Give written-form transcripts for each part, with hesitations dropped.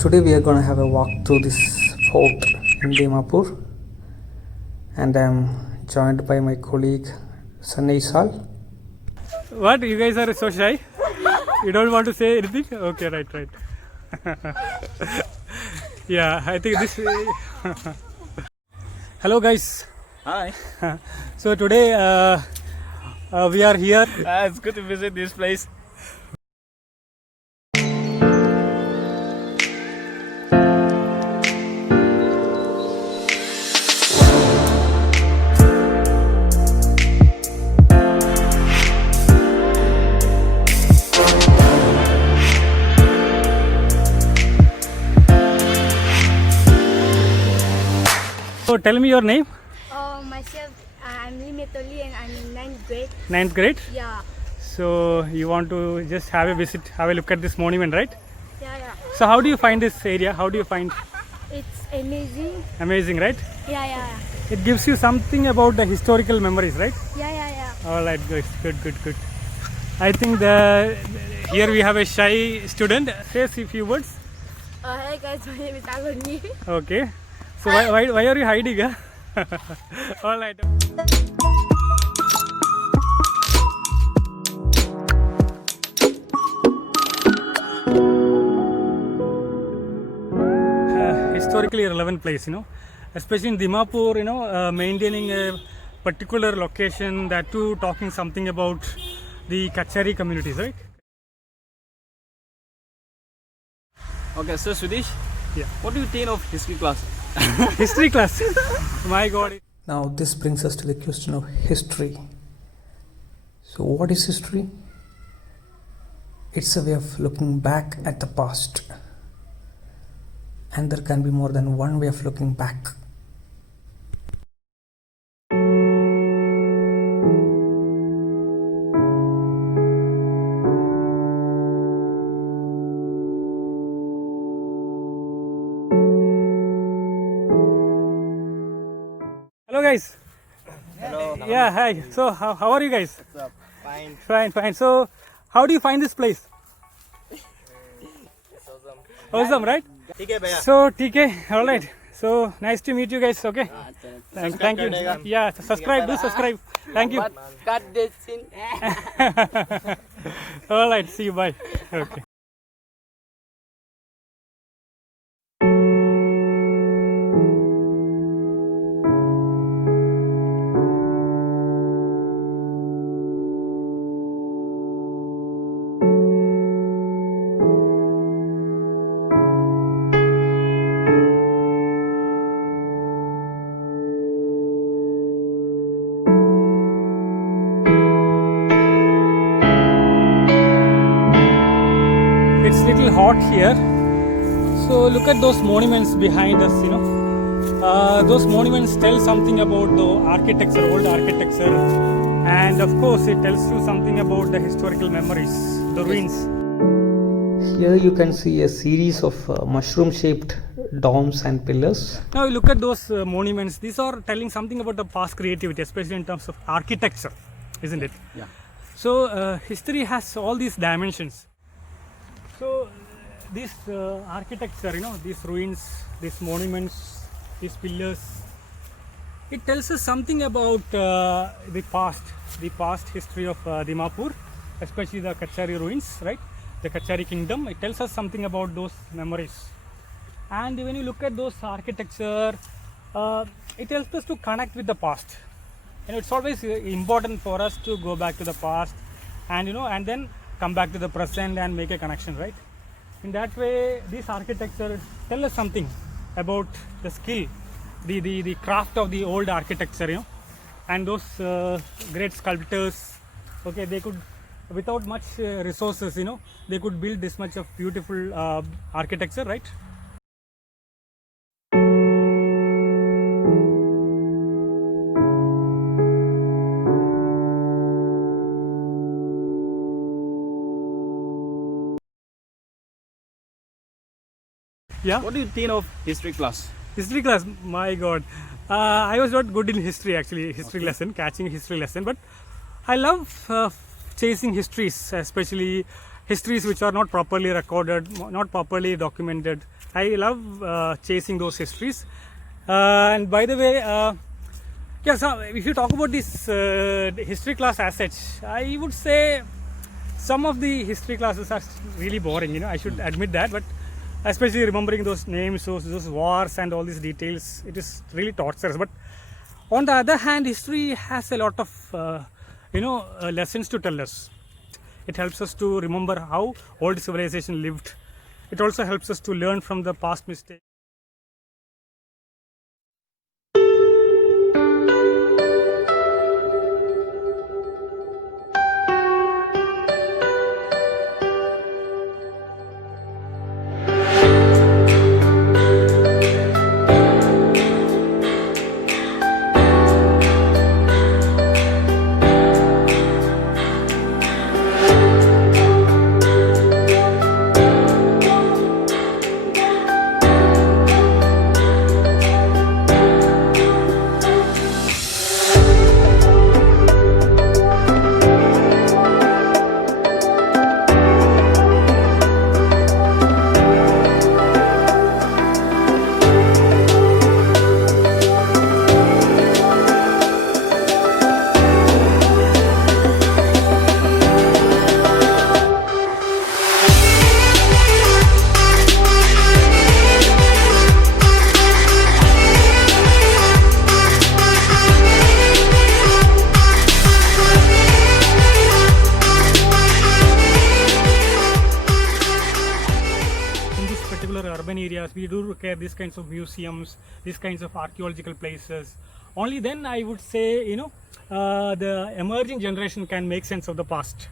Today we are going to have a walk through this fort in Dimapur, and I am joined by my colleague Sanay Sal. What? You guys are so shy? You don't want to say anything? Okay, right. Yeah, I think this. Hello, guys. Hi. So today we are here. It's good to visit this place. So tell me your name. Myself, I'm Limetoli and I'm in 9th grade. 9th grade. Yeah, So you want to just have a visit, have a look at this monument, right? yeah. So how do you find this area? How do you find? It's amazing. Amazing, right? Yeah. It gives you something about the historical memories, right? Yeah. All right, good. I think here we have a shy student. Say a few words. Hey guys, my name is Agoni. Okay. So why are you hiding? Huh? All right. Historically relevant place, especially in Dimapur, maintaining a particular location, that too talking something about the Kachari communities, right? Okay, so Sudhish, Yeah. what do you think of history class? History class. My God. Now, this brings us to the question of history. So, what is history? It's a way of looking back at the past, and there can be more than one way of looking back. Hello, guys. Hello. Yeah, hi. So, how are you guys? What's up? Fine. Fine. So, how do you find this place? Awesome, right? ठीक है भैया. So, TK, all right. So, nice to meet you guys. Okay. Thank you. Yeah, subscribe. Do subscribe. Thank you. Cut this scene. All right. See you. Bye. Okay. It's little hot here. So look at those monuments behind us. Those monuments tell something about the architecture, old architecture, and of course it tells you something about the historical memories, the ruins. Here you can see a series of mushroom-shaped domes and pillars. Now you look at those monuments. These are telling something about the past creativity, especially in terms of architecture, isn't it? Yeah. So history has all these dimensions. So this architecture, these ruins, these monuments, these pillars, it tells us something about the past history of Dimapur, especially the Kachari ruins, right? The Kachari kingdom. It tells us something about those memories. And when you look at those architecture, it helps us to connect with the past. It's always important for us to go back to the past, and then come back to the present and make a connection, right? In that way, this architecture tell us something about the skill, the craft of the old architecture, and those great sculptors. Okay, they could, without much resources, they could build this much of beautiful architecture, right? Yeah. What do you think of history class? History class, my God. I was not good in history actually, catching a history lesson, but I love chasing histories, especially histories which are not properly recorded, not properly documented. I love chasing those histories. And by the way, yeah, so if you talk about this history class as such, I would say some of the history classes are really boring, you know, I should admit that, but especially remembering those names, those wars and all these details, it is really torturous. But on the other hand, history has a lot of lessons to tell us. It helps us to remember how old civilization lived. It also helps us to learn from the past mistakes. Urban areas, we do look at these kinds of museums, these kinds of archaeological places. Only then I would say, the emerging generation can make sense of the past.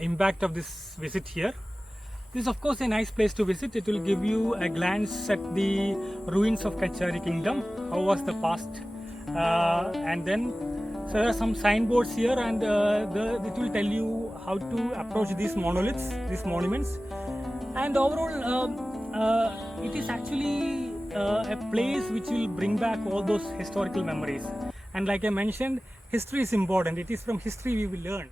Impact of this visit here. This is of course a nice place to visit. It will give you a glance at the ruins of Kachari Kingdom. How was the past? And then so there are some signboards here, and it will tell you how to approach these monoliths, these monuments. And overall, it is actually a place which will bring back all those historical memories. And like I mentioned, history is important. It is from history we will learn.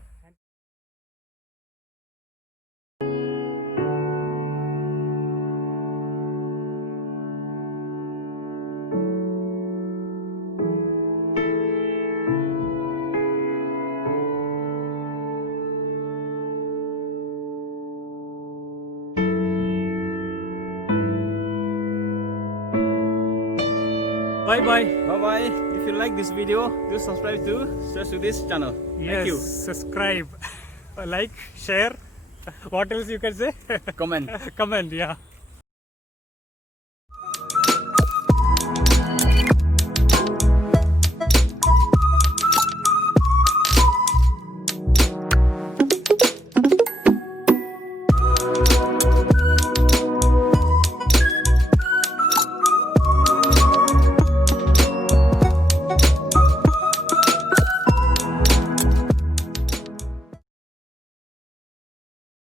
Bye bye. Bye bye. If you like this video, do subscribe to Sir Sudhir's channel. Yes, Thank you. Subscribe, like, share. What else you can say? Comment. Comment, yeah.